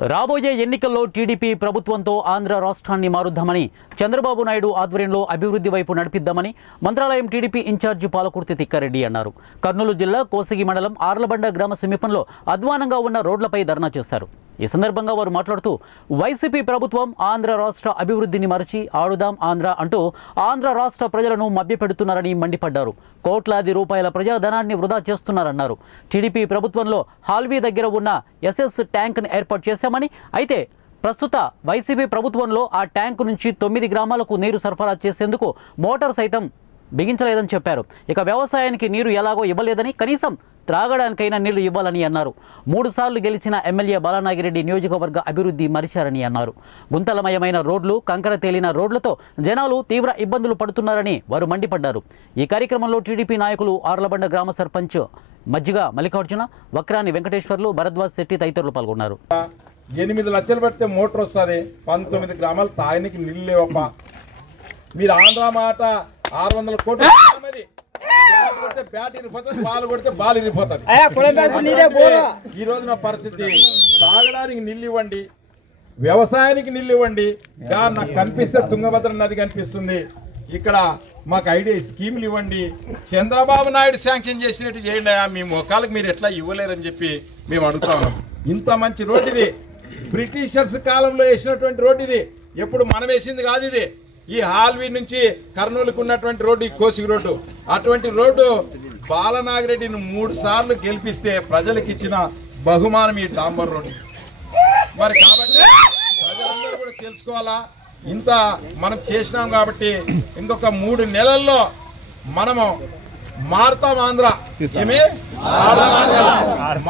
రాబోయే ఎన్నికల్లో టీడీపీ ప్రభుత్వంతో ఆంధ్ర రాష్ట్రాన్ని మారుద్దామని చంద్రబాబు నాయుడు ఆధ్వర్యంలో అభివృద్ధి వైపు నడిపిద్దామని మంత్రాలయం టీడీపీ ఇన్ఛార్జి పాలకుర్తి తిక్కారెడ్డి అన్నారు. కర్నూలు జిల్లా కోసిగి మండలం ఆర్లబండ గ్రామ సమీపంలో అధ్వానంగా ఉన్న రోడ్లపై ధర్నా చేశారు. ఈ సందర్భంగా వారు మాట్లాడుతూ వైసీపీ ప్రభుత్వం ఆంధ్ర రాష్ట్ర అభివృద్ధిని మరచి ఆడుదాం ఆంధ్ర అంటూ ఆంధ్ర రాష్ట్ర ప్రజలను మభ్యపెడుతున్నారని మండిపడ్డారు. కోట్లాది రూపాయల ప్రజాధనాన్ని వృధా చేస్తున్నారన్నారు. టీడీపీ ప్రభుత్వంలో హాల్వీ దగ్గర ఉన్న ఎస్ఎస్ ట్యాంక్ను ఏర్పాటు చేశామని, అయితే ప్రస్తుత వైసీపీ ప్రభుత్వంలో ఆ ట్యాంకు నుంచి 9 గ్రామాలకు నీరు సరఫరా చేసేందుకు మోటార్ సైతం బిగించలేదని చెప్పారు. ఇక వ్యవసాయానికి నీరు ఎలాగో ఇవ్వలేదని, కనీసం త్రాగడానికైనా నీళ్లు ఇవ్వాలని అన్నారు. 3 సార్లు గెలిచిన ఎమ్మెల్యే బాలానాగిరెడ్డి నియోజకవర్గ అభివృద్ధి మరిచారని అన్నారు. గుంతలమయమైన రోడ్లు, కంకర తేలిన రోడ్లతో జనాలు తీవ్ర ఇబ్బందులు పడుతున్నారని వారు మండిపడ్డారు. ఈ కార్యక్రమంలో టీడీపీ నాయకులు ఆర్లబండ గ్రామ సర్పంచ్ మజ్జిగ మల్లికార్జున, వక్రాని వెంకటేశ్వర్లు, భరద్వాజ్ శెట్టి తదితరులు పాల్గొన్నారు. 8 లక్షలు పెడితే మోటార్ వస్తుంది, 19 గ్రామాలు తాగనికి నీళ్ళు లేవప్ప. మీరు ఆంధ్ర మాట 600 కోట్లు బ్యాట్ ఇరిపోతుంది, బాల్ కొడితే బాల్ ఇరిపోతుంది. ఈ రోజు నా పరిస్థితి, తాగడానికి నీళ్ళు ఇవ్వండి, వ్యవసాయానికి నీళ్ళు ఇవ్వండి. నాకు కనిపిస్తే తుంగభద్ర నది కనిపిస్తుంది, ఇక్కడ మాకు ఐడియా స్కీములు ఇవ్వండి. చంద్రబాబు నాయుడు శాంక్షన్ చేసినట్టు చేయండి. మీ మొక్కలకు మీరు ఎట్లా ఇవ్వలేరని చెప్పి మేము అడుగుతాము. ఇంత మంచి రోడ్డు ఇది, బ్రిటిషర్స్ కాలంలో వేసినటువంటి రోడ్డు ఇది, ఎప్పుడు మనం వేసింది కాదు ఇది. ఈ హాల్వీ నుంచి కర్నూలుకు ఉన్నటువంటి రోడ్డు ఈ కోసిగి రోడ్డు, అటువంటి రోడ్డు బాలనాగిరెడ్డిని 3 సార్లు గెలిపిస్తే ప్రజలకు ఇచ్చిన బహుమానం ఈ డాంబర్ రోడ్డు. మరి కాబట్టి ప్రజలందరూ కూడా తెలుసుకోవాలా, ఇంత మనం చేసినాం కాబట్టి ఇంకొక 3 నెలల్లో మనము మారుతాం ఆంధ్ర, ఏమి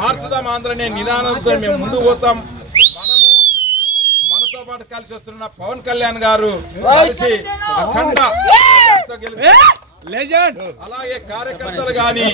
మార్చుదాం ఆంధ్ర అనే నిదానంతో మేము ముందుకు పోతాం. మనతో పాటు కలిసి వస్తున్న పవన్ కళ్యాణ్ గారు కలిసి అఖండ అలాగే కార్యకర్తలు గాని